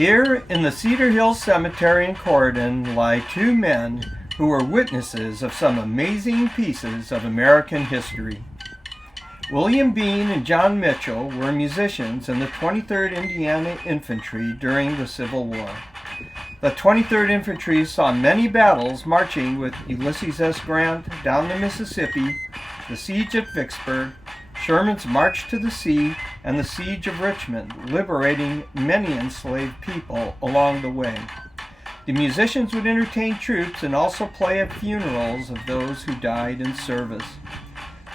Here in the Cedar Hill Cemetery in Corydon lie two men who were witnesses of some amazing pieces of American history. William Bean and John Mitchell were musicians in the 23rd Indiana Infantry during the Civil War. The 23rd Infantry saw many battles, marching with Ulysses S. Grant down the Mississippi, the siege at Vicksburg, Sherman's march to the sea, and the siege of Richmond, liberating many enslaved people along the way. The musicians would entertain troops and also play at funerals of those who died in service.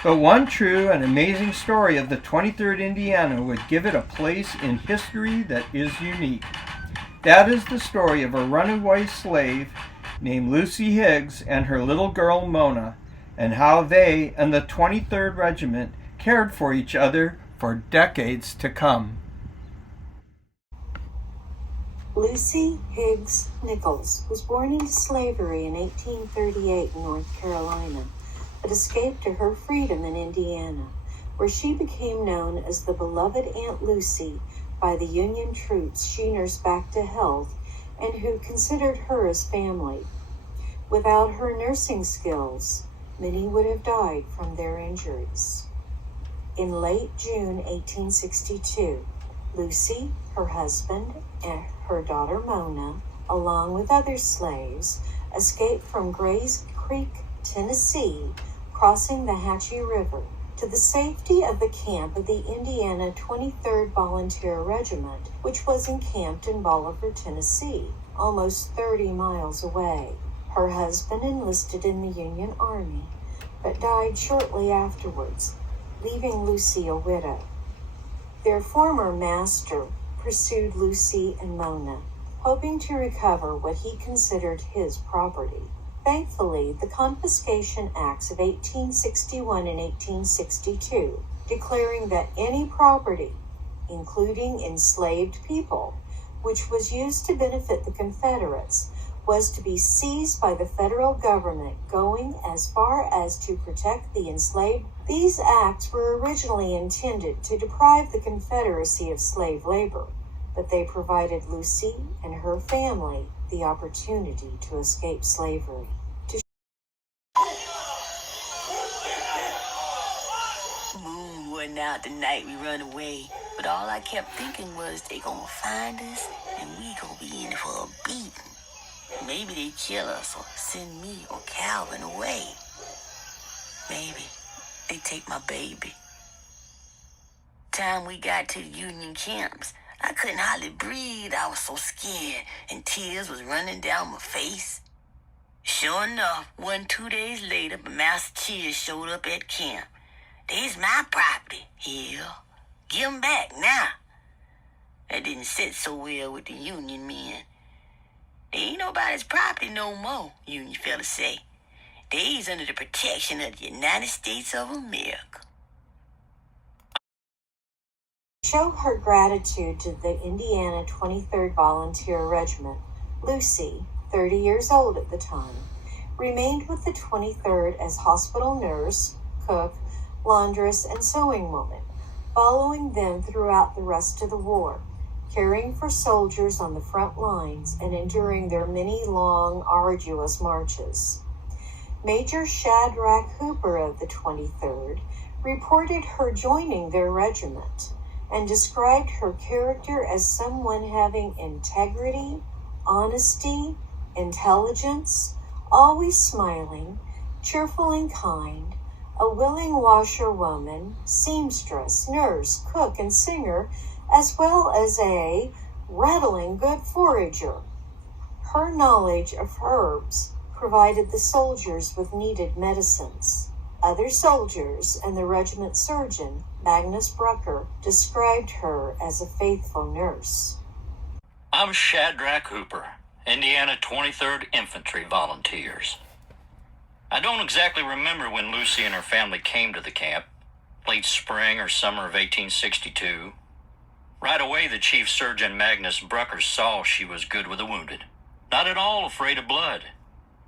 But one true and amazing story of the 23rd Indiana would give it a place in history that is unique. That is the story of a runaway slave named Lucy Higgs and her little girl Mona, and how they and the 23rd Regiment cared for each other for decades to come. Lucy Higgs Nichols was born into slavery in 1838 in North Carolina, but escaped to her freedom in Indiana, where she became known as the beloved Aunt Lucy by the Union troops she nursed back to health and who considered her as family. Without her nursing skills, many would have died from their injuries. In late June 1862, Lucy, her husband, and her daughter Mona, along with other slaves, escaped from Gray's Creek, Tennessee, crossing the Hatchie River to the safety of the camp of the Indiana 23rd Volunteer Regiment, which was encamped in Bolivar, Tennessee, almost 30 miles away. Her husband enlisted in the Union Army, but died shortly afterwards, leaving Lucy a widow. Their former master pursued Lucy and Mona, hoping to recover what he considered his property. Thankfully, the Confiscation Acts of 1861 and 1862, declaring that any property, including enslaved people, which was used to benefit the Confederates, was to be seized by the federal government, going as far as to protect the enslaved. These acts were originally intended to deprive the Confederacy of slave labor, but they provided Lucy and her family the opportunity to escape slavery. Moon wasn't out the night we run away, but all I kept thinking was they gonna find us and we gonna be in for a beating. Maybe they kill us or send me or Calvin away. Maybe they take my baby. Time we got to the Union camps, I couldn't hardly breathe. I was so scared and tears was running down my face. Sure enough, 2 days later, Master Tears showed up at camp. They's my property. Here, give 'em back now. That didn't sit so well with the Union men. They ain't nobody's property no more, Union fellas say. They's under the protection of the United States of America. To show her gratitude to the Indiana 23rd Volunteer Regiment, Lucy, 30 years old at the time, remained with the 23rd as hospital nurse, cook, laundress, and sewing woman, following them throughout the rest of the war, caring for soldiers on the front lines and enduring their many long, arduous marches. Major Shadrach Hooper of the 23rd reported her joining their regiment and described her character as someone having integrity, honesty, intelligence, always smiling, cheerful and kind, a willing washerwoman, seamstress, nurse, cook, and singer, as well as a rattling good forager. Her knowledge of herbs provided the soldiers with needed medicines. Other soldiers and the regiment surgeon, Magnus Brucker, described her as a faithful nurse. I'm Shadrach Hooper, Indiana 23rd Infantry Volunteers. I don't exactly remember when Lucy and her family came to the camp, late spring or summer of 1862. Right away, the chief surgeon Magnus Brucker saw she was good with the wounded, not at all afraid of blood.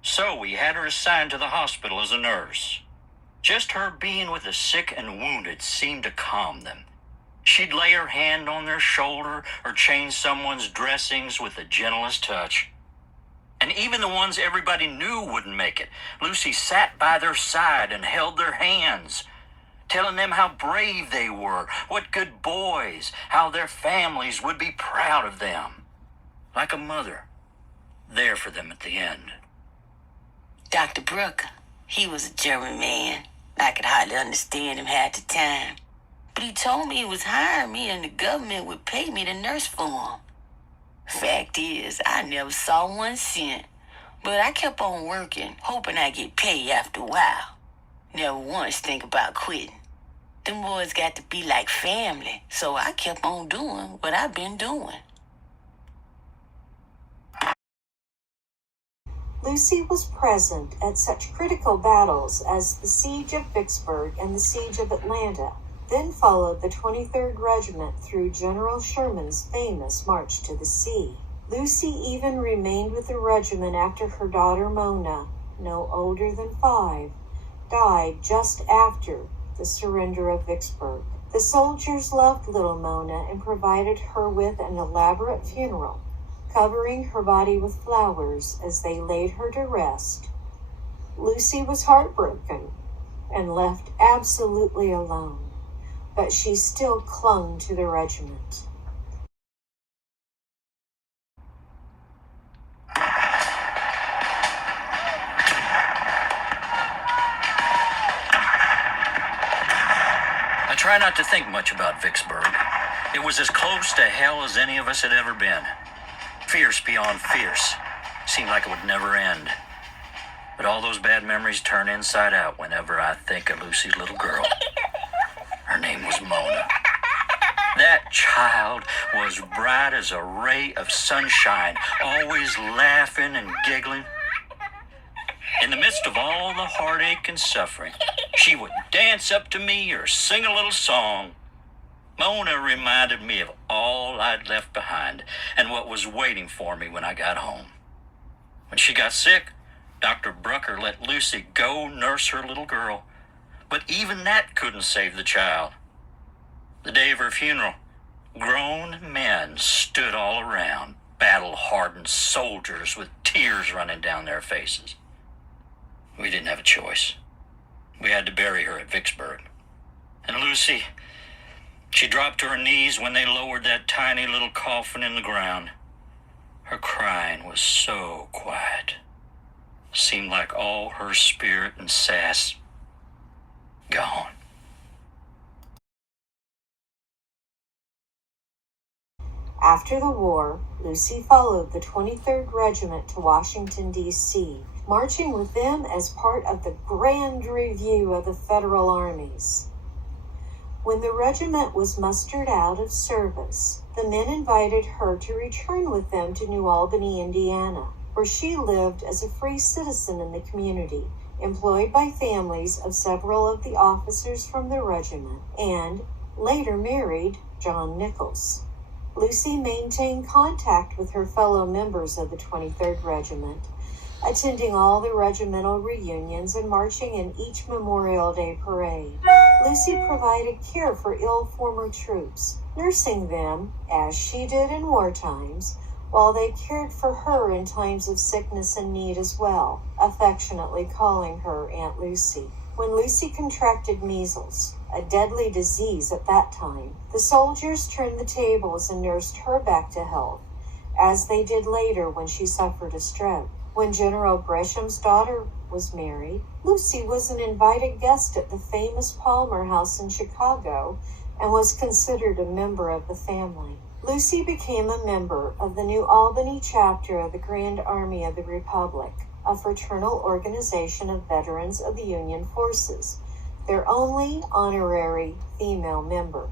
So we had her assigned to the hospital as a nurse. Just her being with the sick and wounded seemed to calm them. She'd lay her hand on their shoulder or change someone's dressings with the gentlest touch. And even the ones everybody knew wouldn't make it, Lucy sat by their side and held their hands, telling them how brave they were, what good boys, how their families would be proud of them. Like a mother, there for them at the end. Dr. Brooker, he was a German man. I could hardly understand him half the time. But he told me he was hiring me and the government would pay me to nurse for him. Fact is, I never saw 1 cent. But I kept on working, hoping I'd get paid after a while. Never once think about quitting. Them boys got to be like family, so I kept on doing what I've been doing. Lucy was present at such critical battles as the Siege of Vicksburg and the Siege of Atlanta, then followed the 23rd Regiment through General Sherman's famous March to the Sea. Lucy even remained with the regiment after her daughter Mona, no older than 5, died just after the surrender of Vicksburg. The soldiers loved little Mona and provided her with an elaborate funeral, covering her body with flowers as they laid her to rest. Lucy was heartbroken and left absolutely alone, but she still clung to the regiment. I try not to think much about Vicksburg. It was as close to hell as any of us had ever been. Fierce beyond fierce. Seemed like it would never end. But all those bad memories turn inside out whenever I think of Lucy's little girl. Her name was Mona. That child was bright as a ray of sunshine, always laughing and giggling. In the midst of all the heartache and suffering, she would dance up to me or sing a little song. Mona reminded me of all I'd left behind and what was waiting for me when I got home. When she got sick, Dr. Brucker let Lucy go nurse her little girl, but even that couldn't save the child. The day of her funeral, grown men stood all around, battle-hardened soldiers with tears running down their faces. We didn't have a choice. We had to bury her at Vicksburg. And Lucy, she dropped to her knees when they lowered that tiny little coffin in the ground. Her crying was so quiet. Seemed like all her spirit and sass gone. After the war, Lucy followed the 23rd Regiment to Washington, D.C., marching with them as part of the Grand Review of the Federal Armies. When the regiment was mustered out of service, the men invited her to return with them to New Albany, Indiana, where she lived as a free citizen in the community, employed by families of several of the officers from the regiment, and later married John Nichols. Lucy maintained contact with her fellow members of the 23rd Regiment, attending all the regimental reunions and marching in each Memorial Day parade. Lucy provided care for ill former troops, nursing them, as she did in war times, while they cared for her in times of sickness and need as well, affectionately calling her Aunt Lucy. When Lucy contracted measles, a deadly disease at that time, the soldiers turned the tables and nursed her back to health, as they did later when she suffered a stroke. When General Gresham's daughter was married, Lucy was an invited guest at the famous Palmer House in Chicago and was considered a member of the family. Lucy became a member of the New Albany chapter of the Grand Army of the Republic, a fraternal organization of veterans of the Union forces, their only honorary female member.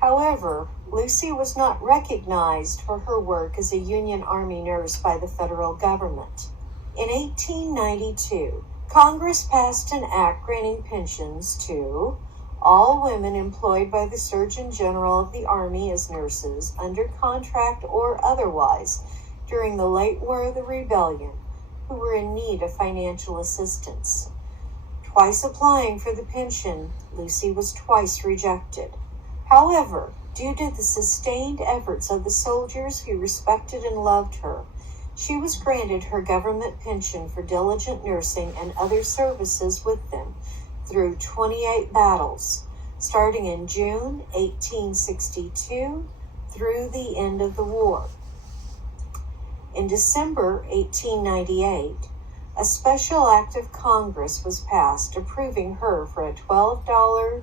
However, Lucy was not recognized for her work as a Union Army nurse by the federal government. In 1892, Congress passed an act granting pensions to all women employed by the Surgeon General of the Army as nurses, under contract or otherwise, during the late War of the Rebellion, who were in need of financial assistance. Twice applying for the pension, Lucy was twice rejected. However, Due to the sustained efforts of the soldiers who respected and loved her, she was granted her government pension for diligent nursing and other services with them through 28 battles, starting in June 1862 through the end of the war. In December 1898, a special act of Congress was passed approving her for a $12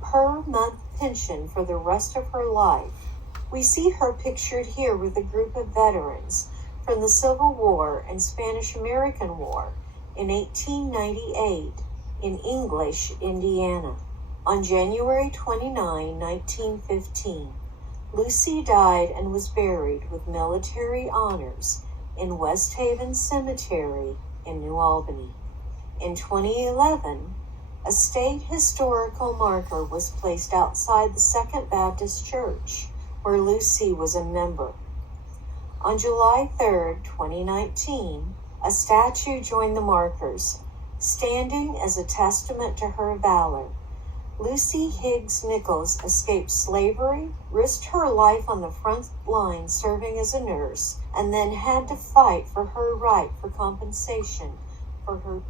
per month pension for the rest of her life. We see her pictured here with a group of veterans from the Civil War and Spanish-American War in 1898 in English, Indiana. On January 29, 1915, Lucy died and was buried with military honors in West Haven Cemetery in New Albany. In 2011, a state historical marker was placed outside the Second Baptist Church, where Lucy was a member. On July 3, 2019, a statue joined the markers, standing as a testament to her valor. Lucy Higgs Nichols escaped slavery, risked her life on the front line serving as a nurse, and then had to fight for her right for compensation for her